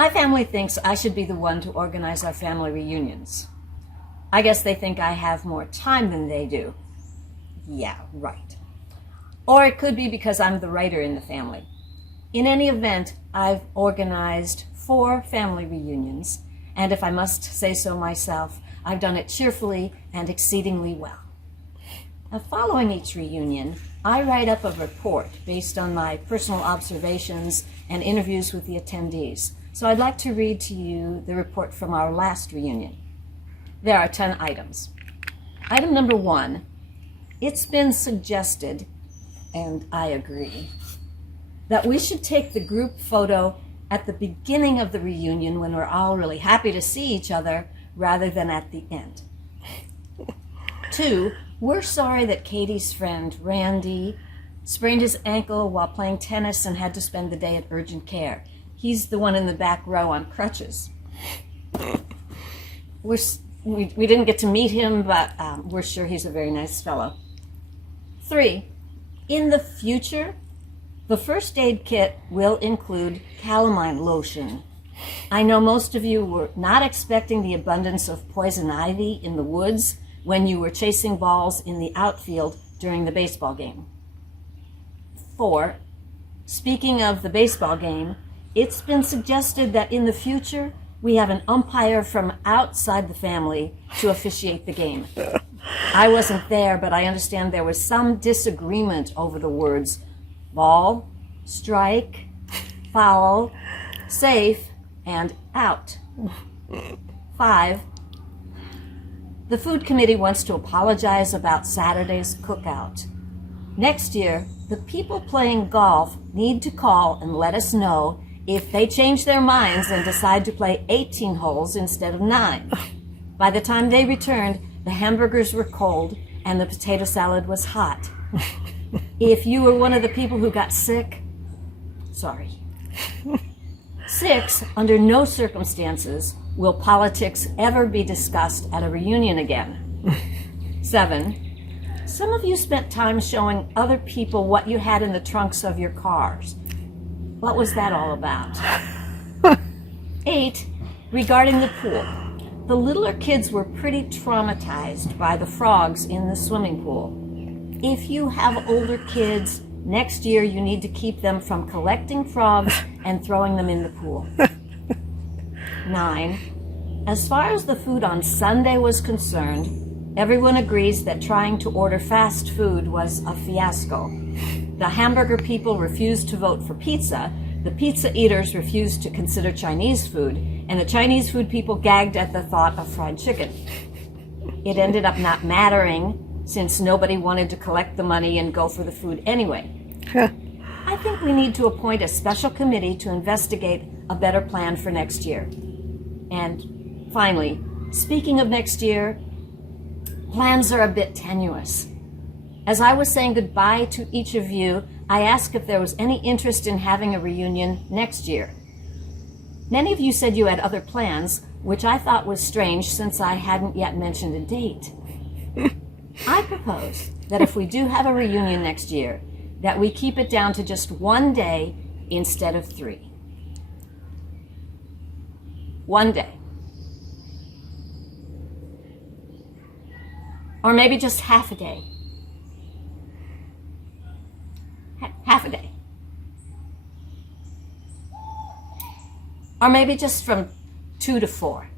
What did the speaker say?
My family thinks I should be the one to organize our family reunions. I guess they think I have more time than they do. Yeah, right. Or it could be because I'm the writer in the family. In any event, I've organized 4 family reunions, and if I must say so myself, I've done it cheerfully and exceedingly well. Now, following each reunion, I write up a report based on my personal observations and interviews with the attendees. So I'd like to read to you the report from our last reunion. There are 10 items. Item number 1, it's been suggested, and I agree, that we should take the group photo at the beginning of the reunion when we're all really happy to see each other rather than at the end. 2, we're sorry that Katie's friend, Randy, sprained his ankle while playing tennis and had to spend the day at urgent care. He's the one in the back row on crutches. We didn't get to meet him, but we're sure he's a very nice fellow. 3, in the future, the first aid kit will include calamine lotion. I know most of you were not expecting the abundance of poison ivy in the woods when you were chasing balls in the outfield during the baseball game. 4, speaking of the baseball game, it's been suggested that in the future we have an umpire from outside the family to officiate the game. I wasn't there, but I understand there was some disagreement over the words ball, strike, foul, safe, and out. 5, the food committee wants to apologize about Saturday's cookout. Next year, the people playing golf need to call and let us know if they change their minds and decide to play 18 holes instead of 9. By the time they returned, the hamburgers were cold and the potato salad was hot. If you were one of the people who got sick, sorry. 6, under no circumstances will politics ever be discussed at a reunion again. 7, some of you spent time showing other people what you had in the trunks of your cars. What was that all about? 8, regarding the pool. The littler kids were pretty traumatized by the frogs in the swimming pool. If you have older kids, next year you need to keep them from collecting frogs and throwing them in the pool. 9, as far as the food on Sunday was concerned, everyone agrees that trying to order fast food was a fiasco. The hamburger people refused to vote for pizza, the pizza eaters refused to consider Chinese food, and the Chinese food people gagged at the thought of fried chicken. It ended up not mattering, since nobody wanted to collect the money and go for the food anyway. I think we need to appoint a special committee to investigate a better plan for next year. And finally, speaking of next year, plans are a bit tenuous. As I was saying goodbye to each of you, I asked if there was any interest in having a reunion next year. Many of you said you had other plans, which I thought was strange since I hadn't yet mentioned a date. I propose that if we do have a reunion next year, that we keep it down to just 1 day instead of 3. 1 day. Or maybe just half a day. Half a day. Or maybe just from 2 to 4.